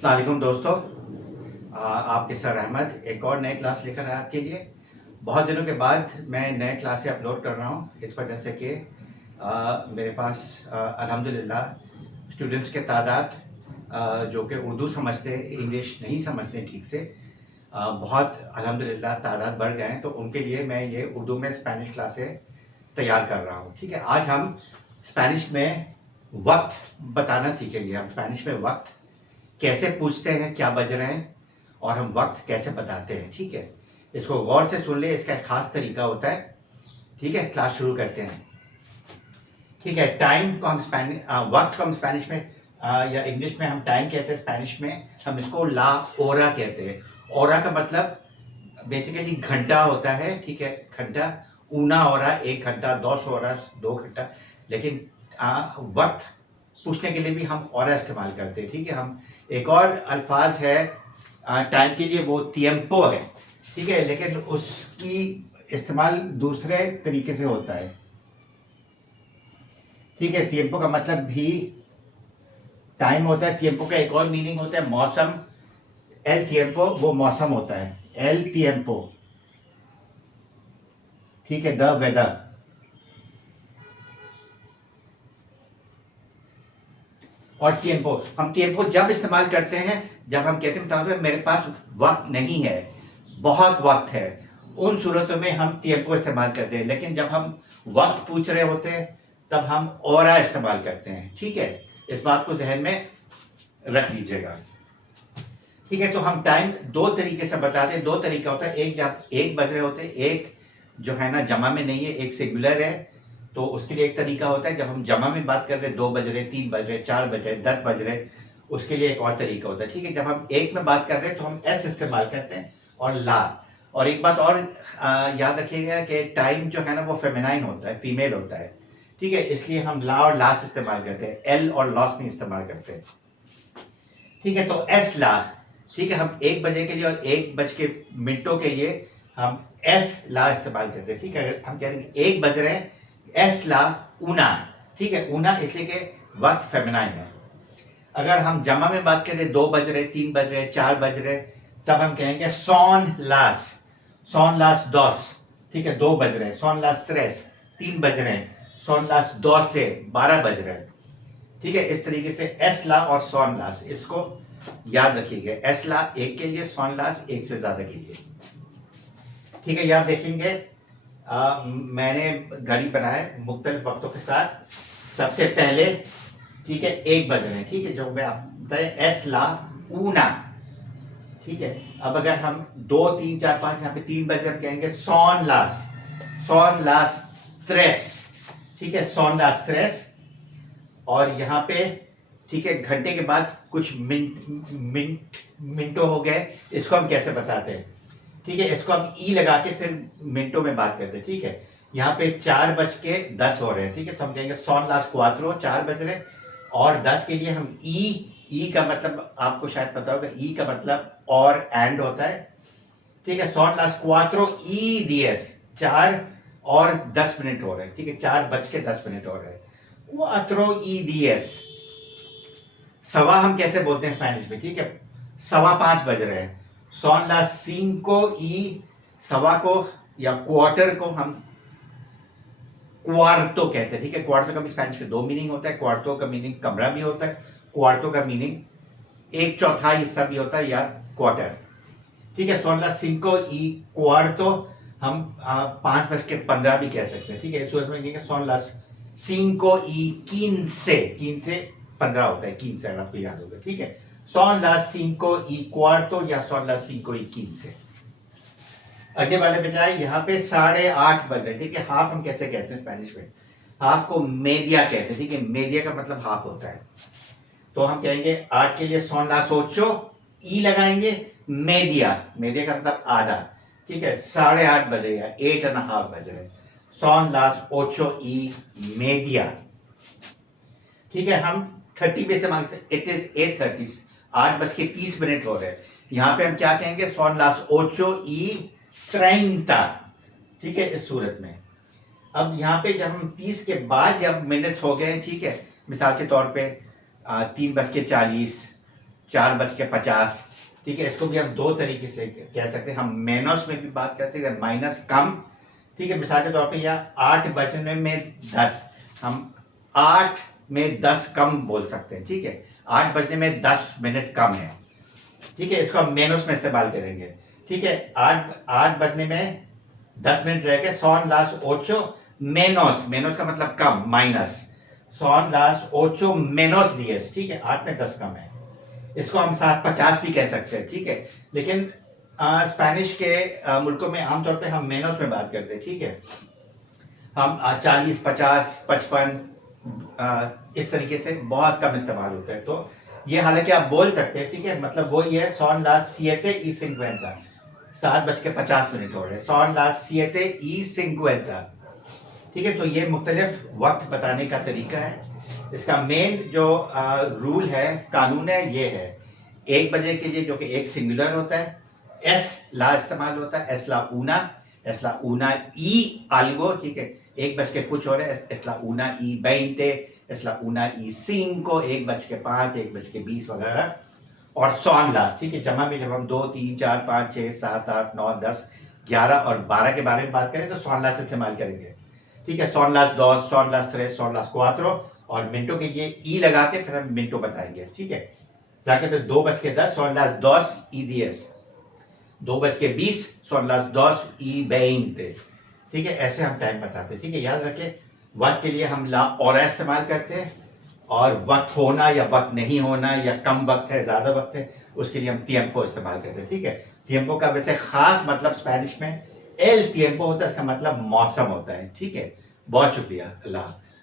अस्सलामुअलैकुम दोस्तों। आपके सर अहमद एक और नए क्लास लेकर आए आपके लिए। बहुत दिनों के बाद मैं नए क्लास से अपलोड कर रहा हूँ इस वजह से कि मेरे पास अल्हम्दुलिल्लाह स्टूडेंट्स के तादाद जो कि उर्दू समझते हैं, इंग्लिश नहीं समझते हैं ठीक से, बहुत अल्हम्दुलिल्लाह तादाद बढ़ गए हैं। तो उनके लिए मैं ये उर्दू में स्पेनिश क्लासें तैयार कर रहा हूँ। ठीक है, आज हम स्पेनिश में वक्त बताना सीखेंगे। हम स्पेनिश में वक्त कैसे पूछते हैं क्या बज रहे हैं और हम वक्त कैसे बताते हैं। ठीक है, इसको गौर से सुन ले, इसका एक खास तरीका होता है। ठीक है, क्लास शुरू करते हैं। ठीक है, टाइम को हम वक्त को हम स्पेनिश में या इंग्लिश में हम टाइम कहते हैं, स्पेनिश में हम इसको ला ओरा कहते हैं। ओरा का मतलब बेसिकली घंटा होता है। ठीक है, घंटा, ऊना ओरा 1 घंटा, 2 होras 2 घंटा। लेकिन वक्त पूछने के लिए भी हम ओरा इस्तेमाल करते हैं। ठीक है, हम एक और अल्फाज है टाइम के लिए, वो तिएम्पो है। ठीक है, लेकिन उसकी इस्तेमाल दूसरे तरीके से होता है। ठीक है, तिएम्पो का मतलब भी टाइम होता है। तिएम्पो का एक और मीनिंग होता है मौसम। एल तिएम्पो वो मौसम होता है, एल तिएम्पो। ठीक है, द वेदर। और tiempo, हम tiempo जब इस्तेमाल करते हैं जब हम कहते हैं मेरे पास वक्त नहीं है, बहुत वक्त है, उन सूरतों में हम tiempo इस्तेमाल करते हैं। लेकिन जब हम वक्त पूछ रहे होते हैं तब हम ओरा इस्तेमाल करते हैं। ठीक है, इस बात को जहन में रख लीजिएगा। ठीक है, तो हम टाइम दो तरीके से बताते हैं। दो तरीका होता है, एक जब 1 बज रहे होते हैं, एक जो है ना जमा में नहीं है, एक सिंगुलर है, तो उसके लिए एक तरीका होता है। जब हम जमा में बात कर रहे हैं, 2 बज रहे, 3 बज रहे, 4 बज रहे, 10 बज रहे, उसके लिए एक और तरीका होता है। ठीक है, जब हम एक में बात कर रहे हैं तो हम एस इस्तेमाल करते हैं और ला। और एक बात और याद रखिएगा कि टाइम जो है ना वो फेमिनाइन होता है, फीमेल होता है। ठीक है, इसलिए हम ला और लास इस्तेमाल करते हैं, एल और लॉस नहीं इस्तेमाल करते। ठीक है, तो एस ला। ठीक है, हम 1 बजे के लिए और 1 बज के मिनटों के लिए हम एस ला इस्तेमाल करते हैं। ठीक है, हम कह रहे हैं 1 बज रहे हैं, एस ला ऊना। ठीक है, ऊना इसलिए कि वक्त फेमिनाइन है। अगर हम जमा में बात करें, 2 बज रहे, 3 बज रहे, 4 बज रहे, तब हम कहेंगे सॉन लास, सॉन लास दोस। ठीक है, 2 बज रहे, सॉन लास त्रेस, 3 बज रहे, सॉन लास दोसे, 12 बज रहे। ठीक है, इस तरीके से एस ला और सॉन लास, इसको याद रखिएगा। एस ला एक के लिए, सॉन लास एक से ज्यादा के लिए। ठीक है, यहां देखेंगे मैंने घड़ी बनाए मुख्तलिफ वक्तों के साथ। सबसे पहले ठीक है 1 बज रहे हैं। ठीक है, जो मैं आपको एस ला ऊना। ठीक है, अब अगर हम 2 3 4 5 यहाँ पे 3 बज रहे, हम कहेंगे सॉन लास, सॉन लास त्रेस। ठीक है, सॉन लास त्रेस। और यहाँ पे ठीक है, घंटे के बाद कुछ मिनटों हो गए, इसको हम कैसे बताते हैं। ठीक है, इसको हम ई लगा के फिर मिनटों में बात करते हैं। ठीक है, यहाँ पे 4:10 हो रहे हैं। ठीक है, तो हम कहेंगे सॉन लास क्वात्रो, 4 बज रहे, और 10 के लिए हम ई का मतलब आपको शायद पता होगा, ई का मतलब और एंड होता है। ठीक है, सॉन लास क्वात्रो ई दिएस, 4:10 हो रहे हैं। ठीक है, 4:10 हो रहे हैं, क्वात्रो ई दिएस। सवा हम कैसे बोलते हैं स्पेनिश में। ठीक है, 5:15 बज रहे हैं, सॉन ला सिंको ई, सवा को या क्वार्टर को हम क्वार्टो कहते हैं। ठीक है, क्वार्टो का भी स्पेनिश में 2 मीनिंग होता है। क्वार्टो का मीनिंग कमरा भी होता है, क्वार्टो का मीनिंग 1/4 हिस्सा भी होता है या क्वार्टर। ठीक है, सॉन ला सिंको ई क्वार्टो हम 5:15 भी कह सकते हैं। ठीक है, इस सूरत में कहेंगे सॉन ला सिंको ई कीन्से, कीन्से 15 होता है, 15 अगर आपको याद होगा। ठीक है, son las 5:15 या son las 5:15। अगले वाले पे जाए, यहाँ पे 8:30 बज रहे। ठीक है, हाफ हम कैसे कहते हैं स्पेनिश में, हाफ को मेडिया कहते हैं। ठीक है, मेडिया का मतलब हाफ होता है। तो हम कहेंगे 8 के लिए son las 8, ई लगाएंगे, मेडिया, मेडिया का मतलब आधा। ठीक है, 8:30 बज रहे हैं, 8:30 बज रहे, son las 8:30। ठीक है, हम 30 में इस्तेमाल करते, इट इज 8:30, 8:30 हो रहे हैं। यहाँ पे हम क्या कहेंगे, सॉन लास 8:30। ठीक है, इस सूरत में। अब यहाँ पे जब हम 30 के बाद जब मिनट्स हो गए, ठीक है, मिसाल के तौर पे 3:40, 4:50, ठीक है। इसको भी हम दो तरीके से कह सकते हैं, हम मेनोस में भी बात कर सकते हैं, माइनस कम, ठीक है। मिसाल के तौर पे यहाँ 8:10, हम 8:10 कम बोल सकते हैं, ठीक है। 8:10 कम है, ठीक है। इसको हम मेनोस में इस्तेमाल करेंगे, ठीक है। 8:10 रह के son las 8 menos, मेनोस का मतलब कम, माइनस, son las 8 menos 10, ठीक है। 8:10 कम है। इसको हम 7:50 भी कह सकते हैं, ठीक है। लेकिन स्पेनिश के मुल्कों में आमतौर पे हम मेनोस में बात करते हैं, ठीक है। हम 40, 50, 55 इस तरीके से बहुत कम इस्तेमाल होता है। तो ये हालांकि आप बोल सकते हैं, ठीक है। मतलब वो ये son las 7:50, 7:50 हो रहे हैं, son las 7:50, ठीक है। तो ये मुख्तलिफ वक्त बताने का तरीका है। इसका मेन जो रूल है, कानून है, ये है 1 बजे के लिए, जो कि एक सिंगुलर होता है, एस ला इस्तेमाल होता है, एस ला ऊना ई आल्गो, ठीक है। 1 बज के कुछ हो रहा है, एस ला ऊना ई 20, एस ला ऊना ई 5, 1:05, 1:20 वगैरह। और son las, ठीक है। जमा में जब हम 2, 3, 4, 5, 6, 7, 8, 9, 10, 11 और 12 के बारे में बात करें तो son las इस्तेमाल करेंगे, ठीक है। son las 2, son las 3, son las 4, और मिनटों के लिए ई लगा के फिर हम मिनटों बताएंगे, ठीक है। जाके तो 2:10 son las 2:10, 2:20 son las 2:20, ठीक है। ऐसे हम टाइम बताते हैं, ठीक है। याद रखें, वक्त के लिए हम ला और इस्तेमाल करते हैं, और वक्त होना या वक्त नहीं होना, या कम वक्त है ज़्यादा वक्त है, उसके लिए हम tiempo इस्तेमाल करते हैं, ठीक है। tiempo का वैसे खास मतलब स्पेनिश में el tiempo होता है, इसका मतलब मौसम होता है, ठीक है। बहुत शुक्रिया, अल्लाह हाफ़िज़।